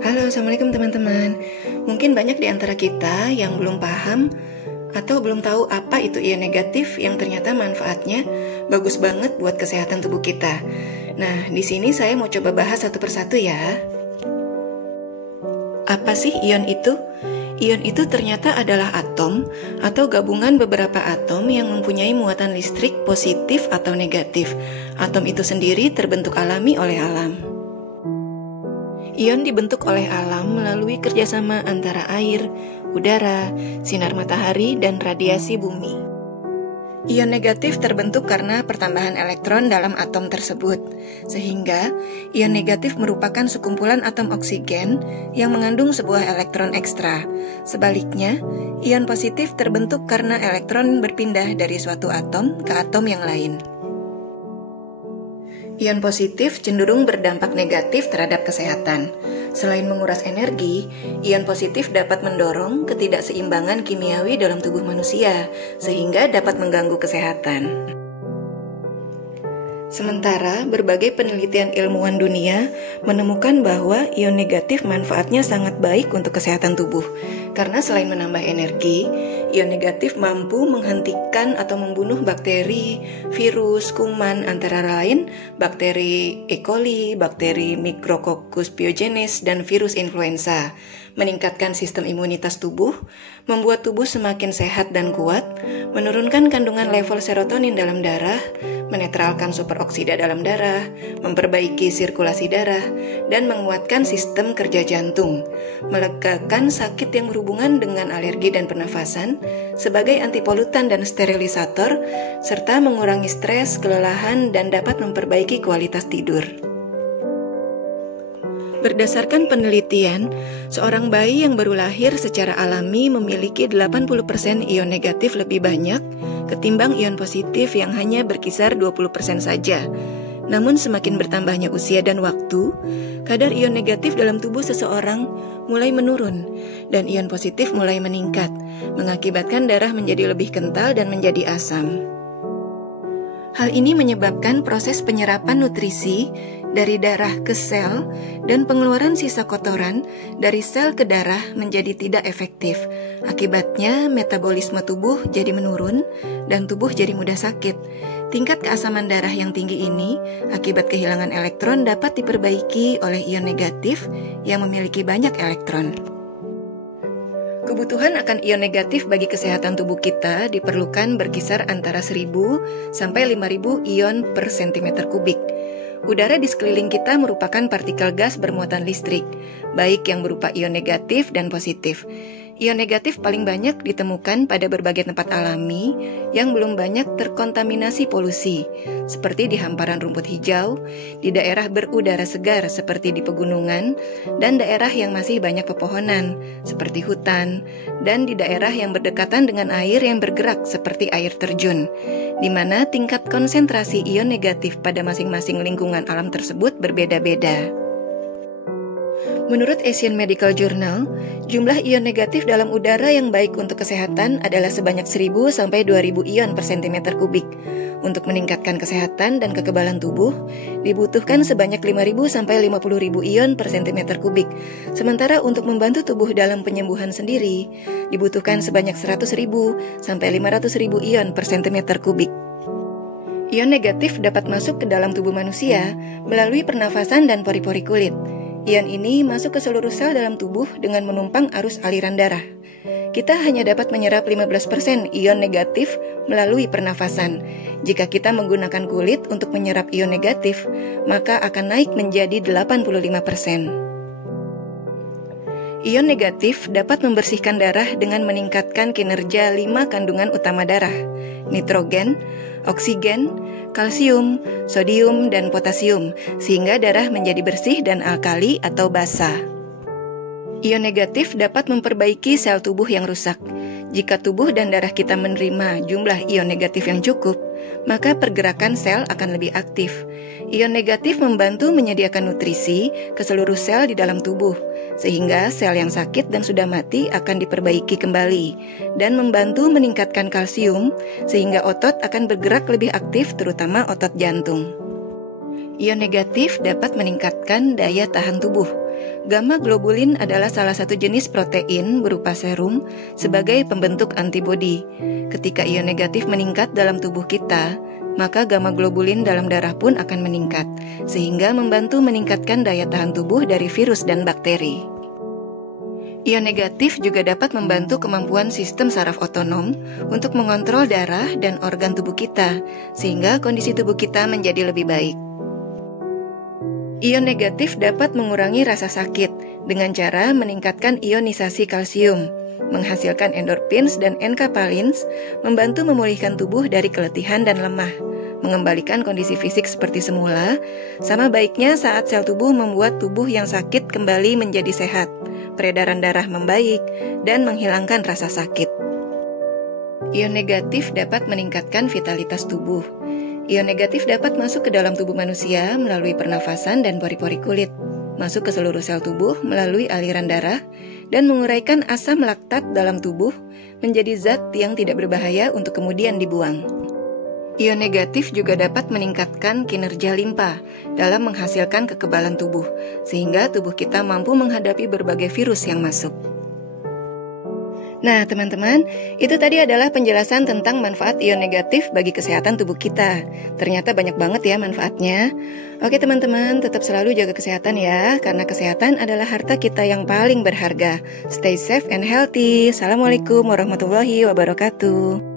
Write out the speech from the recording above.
Halo, Assalamualaikum teman-teman. Mungkin banyak di antara kita yang belum paham atau belum tahu apa itu ion negatif yang ternyata manfaatnya bagus banget buat kesehatan tubuh kita. Nah, di sini saya mau coba bahas satu persatu ya. Apa sih ion itu? Ion itu ternyata adalah atom atau gabungan beberapa atom yang mempunyai muatan listrik positif atau negatif. Atom itu sendiri terbentuk alami oleh alam. Ion dibentuk oleh alam melalui kerjasama antara air, udara, sinar matahari, dan radiasi bumi. Ion negatif terbentuk karena pertambahan elektron dalam atom tersebut, sehingga ion negatif merupakan sekumpulan atom oksigen yang mengandung sebuah elektron ekstra. Sebaliknya, ion positif terbentuk karena elektron berpindah dari suatu atom ke atom yang lain. Ion positif cenderung berdampak negatif terhadap kesehatan. Selain menguras energi, ion positif dapat mendorong ketidakseimbangan kimiawi dalam tubuh manusia, sehingga dapat mengganggu kesehatan. Sementara, berbagai penelitian ilmuwan dunia menemukan bahwa ion negatif manfaatnya sangat baik untuk kesehatan tubuh. Karena selain menambah energi, ion negatif mampu menghentikan atau membunuh bakteri, virus, kuman, antara lain bakteri E. coli, bakteri Micrococcus pyogenes, dan virus influenza, meningkatkan sistem imunitas tubuh, membuat tubuh semakin sehat dan kuat, menurunkan kandungan level serotonin dalam darah, menetralkan superoksida dalam darah, memperbaiki sirkulasi darah, dan menguatkan sistem kerja jantung, melegakan sakit yang berhubungan dengan alergi dan pernafasan, sebagai antipolutan dan sterilisator, serta mengurangi stres, kelelahan, dan dapat memperbaiki kualitas tidur. Berdasarkan penelitian, seorang bayi yang baru lahir secara alami memiliki 80% ion negatif lebih banyak ketimbang ion positif yang hanya berkisar 20% saja. Namun semakin bertambahnya usia dan waktu, kadar ion negatif dalam tubuh seseorang mulai menurun dan ion positif mulai meningkat, mengakibatkan darah menjadi lebih kental dan menjadi asam. Hal ini menyebabkan proses penyerapan nutrisi dari darah ke sel dan pengeluaran sisa kotoran dari sel ke darah menjadi tidak efektif. Akibatnya metabolisme tubuh jadi menurun dan tubuh jadi mudah sakit. Tingkat keasaman darah yang tinggi ini akibat kehilangan elektron dapat diperbaiki oleh ion negatif yang memiliki banyak elektron. Kebutuhan akan ion negatif bagi kesehatan tubuh kita diperlukan berkisar antara 1000 sampai 5000 ion per cm kubik. Udara di sekeliling kita merupakan partikel gas bermuatan listrik, baik yang berupa ion negatif dan positif. Ion negatif paling banyak ditemukan pada berbagai tempat alami yang belum banyak terkontaminasi polusi, seperti di hamparan rumput hijau, di daerah berudara segar seperti di pegunungan, dan daerah yang masih banyak pepohonan, seperti hutan, dan di daerah yang berdekatan dengan air yang bergerak seperti air terjun, di mana tingkat konsentrasi ion negatif pada masing-masing lingkungan alam tersebut berbeda-beda. Menurut Asian Medical Journal, jumlah ion negatif dalam udara yang baik untuk kesehatan adalah sebanyak 1000 sampai 2000 ion per cm kubik. Untuk meningkatkan kesehatan dan kekebalan tubuh, dibutuhkan sebanyak 5000 sampai 50000 ion per cm kubik. Sementara untuk membantu tubuh dalam penyembuhan sendiri, dibutuhkan sebanyak 100.000 sampai 500.000 ion per cm kubik. Ion negatif dapat masuk ke dalam tubuh manusia melalui pernafasan dan pori-pori kulit. Ion ini masuk ke seluruh sel dalam tubuh dengan menumpang arus aliran darah. Kita hanya dapat menyerap 15% ion negatif melalui pernafasan. Jika kita menggunakan kulit untuk menyerap ion negatif, maka akan naik menjadi 85%. Ion negatif dapat membersihkan darah dengan meningkatkan kinerja 5 kandungan utama darah: nitrogen, oksigen, kalsium, sodium, dan potasium, sehingga darah menjadi bersih dan alkali atau basa. Ion negatif dapat memperbaiki sel tubuh yang rusak. Jika tubuh dan darah kita menerima jumlah ion negatif yang cukup, maka pergerakan sel akan lebih aktif. Ion negatif membantu menyediakan nutrisi ke seluruh sel di dalam tubuh, sehingga sel yang sakit dan sudah mati akan diperbaiki kembali, dan membantu meningkatkan kalsium, sehingga otot akan bergerak lebih aktif, terutama otot jantung. Ion negatif dapat meningkatkan daya tahan tubuh. Gamma globulin adalah salah satu jenis protein berupa serum sebagai pembentuk antibodi. Ketika ion negatif meningkat dalam tubuh kita, maka gamma globulin dalam darah pun akan meningkat, sehingga membantu meningkatkan daya tahan tubuh dari virus dan bakteri. Ion negatif juga dapat membantu kemampuan sistem saraf otonom untuk mengontrol darah dan organ tubuh kita, sehingga kondisi tubuh kita menjadi lebih baik. Ion negatif dapat mengurangi rasa sakit dengan cara meningkatkan ionisasi kalsium, menghasilkan endorphins dan enkapalins, membantu memulihkan tubuh dari keletihan dan lemah, mengembalikan kondisi fisik seperti semula, sama baiknya saat sel tubuh membuat tubuh yang sakit kembali menjadi sehat, peredaran darah membaik, dan menghilangkan rasa sakit. Ion negatif dapat meningkatkan vitalitas tubuh. Ion negatif dapat masuk ke dalam tubuh manusia melalui pernafasan dan pori-pori kulit, masuk ke seluruh sel tubuh melalui aliran darah, dan menguraikan asam laktat dalam tubuh menjadi zat yang tidak berbahaya untuk kemudian dibuang. Ion negatif juga dapat meningkatkan kinerja limpa dalam menghasilkan kekebalan tubuh, sehingga tubuh kita mampu menghadapi berbagai virus yang masuk. Nah teman-teman, itu tadi adalah penjelasan tentang manfaat ion negatif bagi kesehatan tubuh kita. Ternyata banyak banget ya manfaatnya. Oke teman-teman, tetap selalu jaga kesehatan ya, karena kesehatan adalah harta kita yang paling berharga. Stay safe and healthy. Assalamualaikum warahmatullahi wabarakatuh.